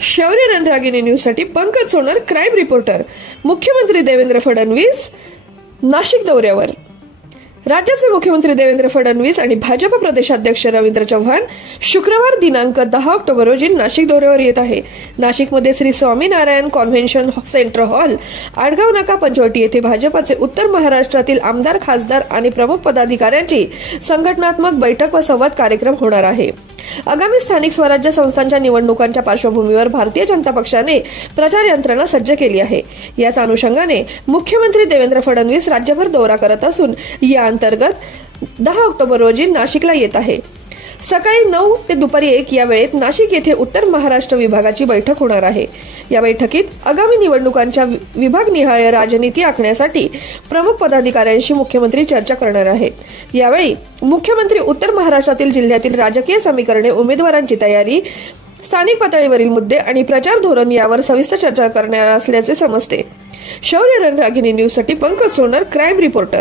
शौर्य रणरागिणी न्यूजसाठी पंकज सोनर, crime reporter. मुख्यमंत्री देवेंद्र फडणवीस नाशिक दौऱ्यावर। राज्याचे मुख्यमंत्री देवेंद्र फडणवीस आणि भाजप प्रदेशाध्यक्ष रवींद्र चव्हाण शुक्रवार दिनांक 10 ऑक्टोबर रोजी नाशिक दौऱ्यावर येत आहे। नाशिकमध्ये Shri Swaminarayan convention centre hall, Adgaon नाका, पंचवटी येथे भाजपचे उत्तर महाराष्ट्रातील आमदार, खासदार आणि प्रमुख पदाधिकाऱ्यांची संघटनात्मक बैठक व संवाद कार्यक्रम होणार आहे। आगामी स्थानिक स्वराज्य संस्थांच्या निवडणुकांच्या पार्श्वभूमीवर भारतीय जनता पक्षाने प्रचार यंत्रणा सज्ज केली आहे। याच अनुषंगाने मुख्यमंत्री देवेंद्र फडणवीस राज्यभर दौरा करत असून या अंतर्गत 10 ऑक्टोबर रोजी नाशिकला येत आहे। सकाळी 9 ते दुपारी 1 या वेळेत नाशिक येथे उत्तर महाराष्ट्र विभागाची बैठक होणार आहे। या बैठकीत आगामी निवडणुकांच्या विभागनिहाय राजनीती आखण्यासाठी प्रमुख पदाधिकाऱ्यांशी मुख्यमंत्री चर्चा करणार आहेत। यावेळी मुख्यमंत्री उत्तर महाराष्ट्रातील जिल्ह्यातील राजकीय समीकरणे, उमेदवारांची तयारी, स्थानिक पातळीवरील मुद्दे आणि प्रचार धोरण यावर सविस्तर चर्चा करणार असल्याचे समजते। शौर्य रणरागिणी न्यूजसाठी पंकज सोनर, क्राईम रिपोर्टर।